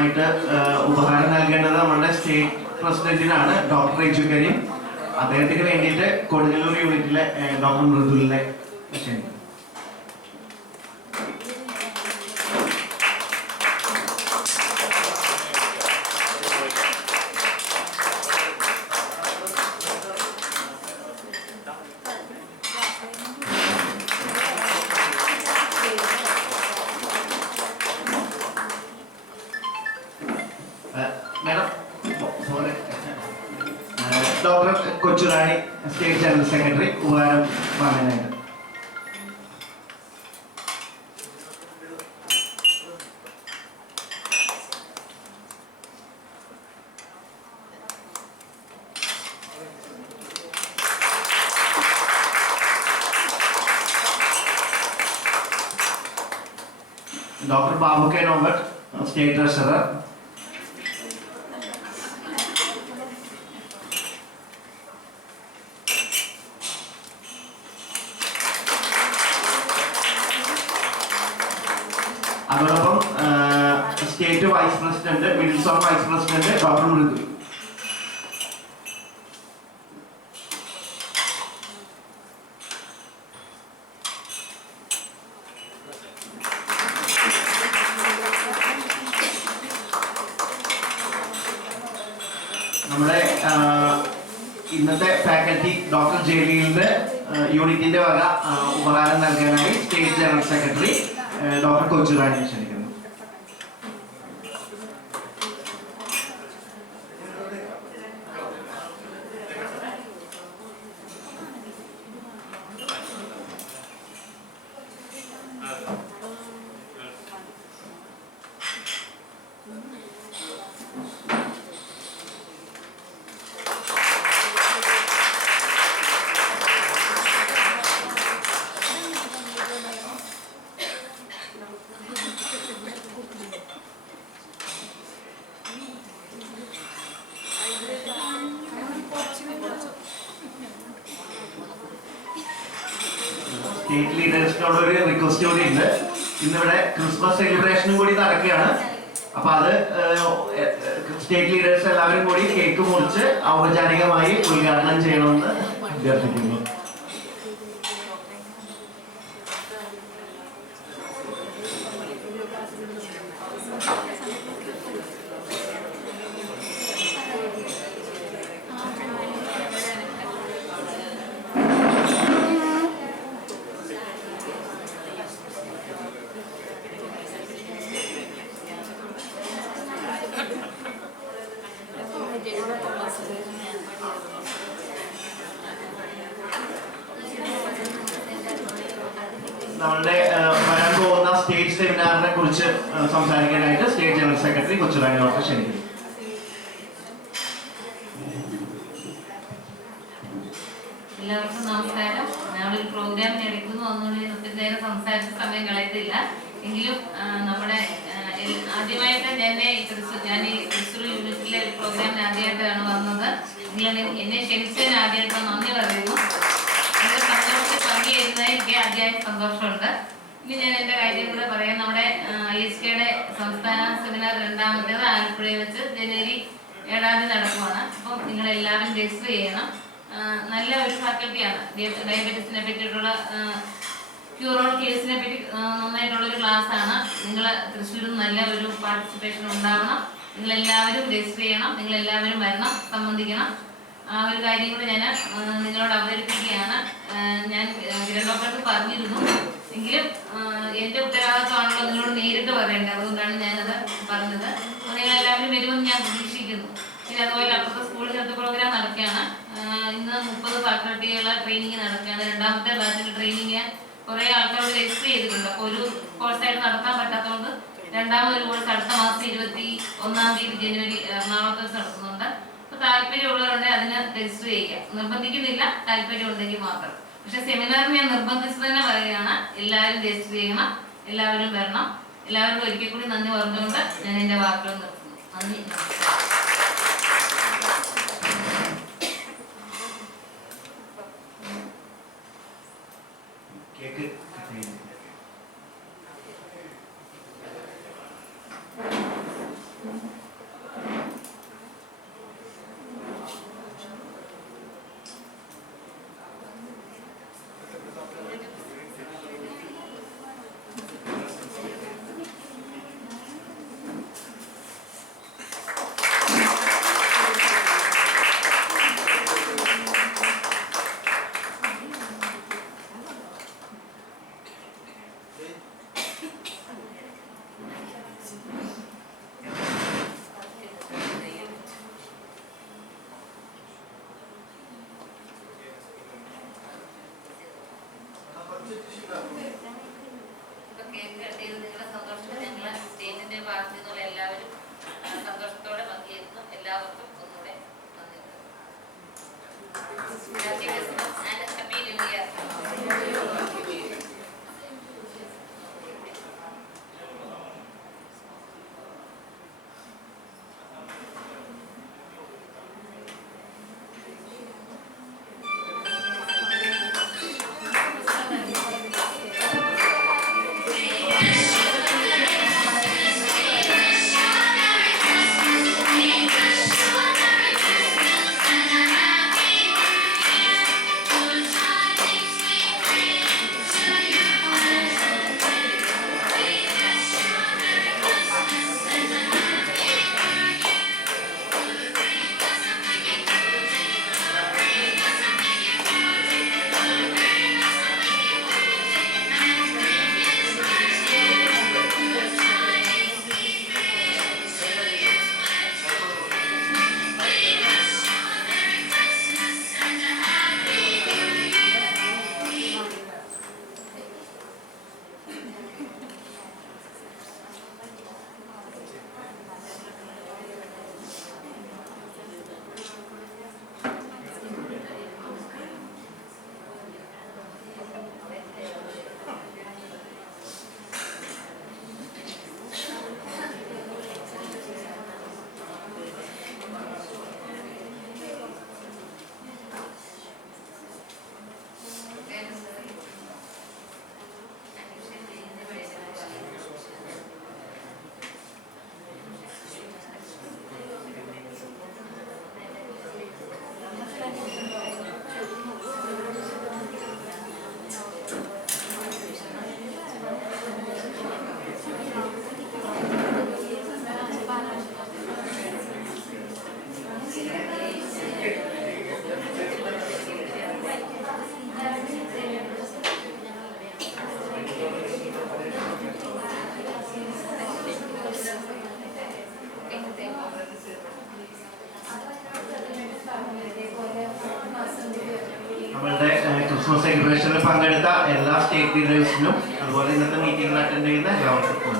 ആയിട്ട് ഉപഹാരം നൽകേണ്ടത് നമ്മുടെ സ്റ്റേറ്റ് പ്രസിഡന്റിനാണ്, ഡോക്ടർ എജു കരീം. അദ്ദേഹത്തിന് വേണ്ടിയിട്ട് കൊടുങ്ങല്ലൂർ യൂണിറ്റിലെ ഡോക്ടർ മൃദുലിനെ ക്ഷണിക്കും. Doctor Kochurani state general secretary ഉപഹാരം വാങ്ങാനായിട്ട്. Doctor Babu K Norbert state treasurer. അതോടൊപ്പം state vice president, middle zone vice president doctor Mridul. നമ്മുടെ ഇന്നത്തെ ഫാക്കൽറ്റി ഡോക്ടർ ജലീലിന്റെ യൂണിറ്റിന്റെ വക ഉപഹാരം നൽകാനായി state general secretary doctor Kochurani ക്ഷണിക്കുന്നു. സ്റ്റേറ്റ് ലീഡേഴ്സിനോട് ഒരു റിക്വസ്റ്റ് കൂടി ഉണ്ട്. ഇന്നിവിടെ ക്രിസ്മസ് സെലിബ്രേഷനും കൂടി നടക്കുകയാണ്. അപ്പൊ അത് സ്റ്റേറ്റ് ലീഡേഴ്സ് എല്ലാവരും കൂടി കേക്ക് മുറിച്ച് ഔപചാരികമായി ഉദ്ഘാടനം ചെയ്യണമെന്ന് അഭ്യർത്ഥിക്കുന്നു. നമ്മളുടെ വരാൻ പോകുന്ന സ്റ്റേറ്റ് സെമിനാറിനെ കുറിച്ച് സംസാരിക്കാനായിട്ട് state general secretary Kochurani doctor ക്ഷണിക്കുന്നു. എല്ലാവർക്കും നമസ്കാരം. ഞങ്ങളൊരു പ്രോഗ്രാമിന് എടുക്കുന്നു വന്നുകൊണ്ട് ഒത്തിരി നേരം സംസാരിച്ച സമയം കളയത്തില്ല. എങ്കിലും നമ്മുടെ ആദ്യമായിട്ട് ഞാൻ ഈ തൃശ്ശൂർ യൂണിറ്റിലെ ഒരു പ്രോഗ്രാമിന് ആദ്യമായിട്ടാണ് വന്നത്. നിങ്ങൾ എന്നെ ക്ഷണിച്ചതിന് ആദ്യമായിട്ട് നന്ദി പറയുന്നു. എൻ്റെ സന്തോഷത്തിൽ പങ്കുചേരുന്നതിന് എനിക്ക് ആദ്യമായിട്ട് സന്തോഷമുണ്ട്. ഇനി ഞാൻ എൻ്റെ കാര്യം കൂടെ പറയാം. നമ്മുടെ ISKയുടെ സംസ്ഥാന സെമിനാർ രണ്ടാമത്തേത് ആലപ്പുഴയിൽ വെച്ച് ജനുവരി 7 നടക്കുവാണ്. അപ്പം നിങ്ങളെല്ലാവരും രജിസ്റ്റർ ചെയ്യണം. നല്ല ഒരു ഫാക്കൽറ്റിയാണ്. ഡയബറ്റീസിനെ പറ്റിയിട്ടുള്ള ക്യൂറോൾ കേസിനെ പറ്റി നന്നായിട്ടുള്ളൊരു ക്ലാസ്സാണ്. നിങ്ങൾ തൃശ്ശൂരിൽ നല്ല ഒരു പാർട്ടിസിപ്പേഷൻ ഉണ്ടാവണം. നിങ്ങളെല്ലാവരും രജിസ്റ്റർ ചെയ്യണം. നിങ്ങളെല്ലാവരും വരണം, സംബന്ധിക്കണം. ആ ഒരു കാര്യം കൂടെ ഞാൻ നിങ്ങളോട് അവതരിപ്പിക്കുകയാണ്. ഞാൻ ഡോക്ടർക്ക് പറഞ്ഞിരുന്നു, എങ്കിലും എൻ്റെ ഉത്തരവാദിത്വമാണല്ലോ നിങ്ങളോട് നേരിട്ട് പറയേണ്ടത്. അതുകൊണ്ടാണ് ഞാനത് പറഞ്ഞത്. അപ്പോൾ നിങ്ങളെല്ലാവരും വരുമെന്ന് ഞാൻ പ്രതീക്ഷിക്കുന്നു. പിന്നെ അതുപോലെ അപ്പുറത്തെ സ്കൂൾ ഹെൽത്ത് പ്രോഗ്രാം നടക്കുകയാണ്. ഇന്ന് 30 ഫാക്കൽറ്റികളുടെ ട്രെയിനിങ് നടക്കുകയാണ്. രണ്ടാമത്തെ ബാച്ചിൽ ട്രെയിനിങ് കുറേ ആൾക്കാരോട് രജിസ്റ്റർ ചെയ്തിട്ടുണ്ട്. അപ്പോൾ ഒരു കോഴ്സായിട്ട് നടത്താൻ പറ്റാത്തതുകൊണ്ട് രണ്ടാമതൊരു കോഴ്സ് അടുത്ത മാസം 21 ജനുവരി എറണാകുളത്ത് വെച്ച് നടത്തുന്നുണ്ട്. അപ്പോൾ താല്പര്യമുള്ളവരുണ്ടെങ്കിൽ അതിന് രജിസ്റ്റർ ചെയ്യുക. നിർബന്ധിക്കുന്നില്ല, താല്പര്യം ഉണ്ടെങ്കിൽ മാത്രം. പക്ഷെ സെമിനാറിന് ഞാൻ നിർബന്ധിച്ച് തന്നെ പറയുകയാണ്, എല്ലാവരും രജിസ്റ്റർ ചെയ്യണം, എല്ലാവരും വരണം. എല്ലാവരോടും ഒരിക്കൽ കൂടി നന്ദി പറഞ്ഞുകൊണ്ട് ഞാൻ എൻ്റെ വാക്കുകൾ നിർത്തുന്നു. നന്ദി. Happy Christmas and Happy New Year. നമ്മളുടെ ക്രിസ്മസ് സെലിബ്രേഷനിൽ പങ്കെടുത്ത എല്ലാ സ്റ്റേറ്റ് ലീഡേഴ്സിനും അതുപോലെ ഇന്നത്തെ മീറ്റിംഗിൽ അറ്റൻഡ് ചെയ്യുന്ന എല്ലാവർക്കും